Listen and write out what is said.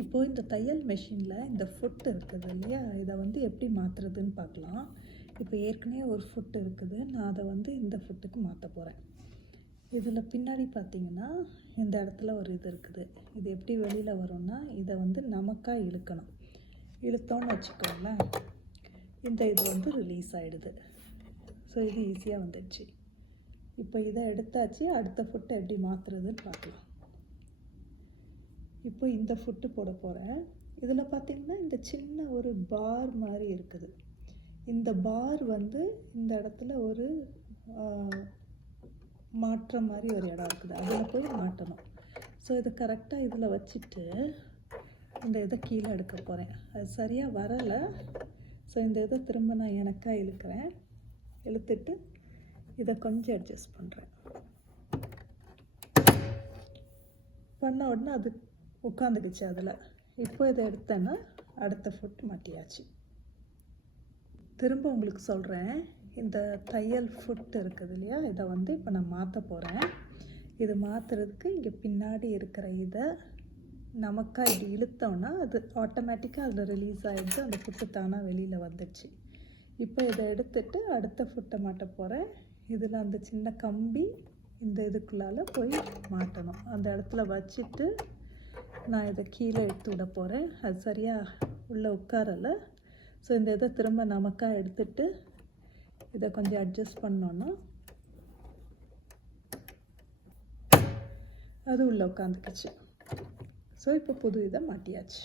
இப்போது இந்த தையல் மெஷினில் இந்த ஃபுட் இருக்குது இல்லையா, இதை வந்து எப்படி மாற்றுறதுன்னு பார்க்கலாம். இப்போ ஏற்கனவே ஒரு ஃபுட் இருக்குது, நான் அதை வந்து இந்த ஃபுட்டுக்கு மாற்ற போகிறேன். இதில் பின்னாடி பார்த்தீங்கன்னா இந்த இடத்துல ஒரு இது இருக்குது. இது எப்படி வெளியில் வரும்னா, இதை வந்து நமக்காக இழுக்கணும். இழுத்தோன்னு வச்சுக்கோங்களேன், இந்த இது வந்து ரிலீஸ் ஆகிடுது. ஸோ இது ஈஸியாக வந்துடுச்சு. இப்போ இதை எடுத்தாச்சு. அடுத்த ஃபுட்டை எப்படி மாற்றுறதுன்னு பார்க்கலாம். இப்போ இந்த ஃபுட்டு போட போகிறேன். இதில் பார்த்திங்கன்னா இந்த சின்ன ஒரு பார் மாதிரி இருக்குது. இந்த பார் வந்து இந்த இடத்துல ஒரு மாற்ற மாதிரி ஒரு இடம் இருக்குது, அதில் போய் மாட்டணும். ஸோ இதை கரெக்டாக இதில் வச்சுட்டு இந்த இதை கீழே எடுக்க போகிறேன். அது சரியாக வரலை. ஸோ இந்த இதை திரும்ப நான் எனக்காக இழுக்கிறேன். இழுத்துட்டு இதை கொஞ்சம் அட்ஜஸ்ட் பண்ணுறேன். பண்ண உடனே அது உட்காந்துக்குச்சு அதில். இப்போ இதை எடுத்தேன்னா அடுத்த ஃபுட் மாட்டியாச்சு. திரும்ப உங்களுக்கு சொல்கிறேன், இந்த தையல் ஃபுட் இருக்குது இல்லையா, இதை வந்து இப்போ நான் மாற்ற போகிறேன். இது மாற்றுறதுக்கு இங்கே பின்னாடி இருக்கிற இதை நமக்காக இப்படி இழுத்தோன்னா அது ஆட்டோமேட்டிக்காக அதில் ரிலீஸ் ஆகிடுது. அந்த ஃபுட்டு தானாக வெளியில் வந்துடுச்சு. இப்போ இதை எடுத்துட்டு அடுத்த ஃபுட்டை மாட்ட போகிறேன். இதில் அந்த சின்ன கம்பி இந்த இதுக்குள்ளால் போய் மாட்டணும். அந்த இடத்துல வச்சுட்டு நான் இதை கீழே எடுத்து விட போகிறேன். அது சரியாக உள்ளே உட்காரலை. ஸோ இந்த இதை திரும்ப நமக்காக எடுத்துட்டு இதை கொஞ்சம் அட்ஜஸ்ட் பண்ணோன்னா அது உள்ளே உட்காந்துக்குச்சு. ஸோ இப்போ புது இதை மாட்டியாச்சு.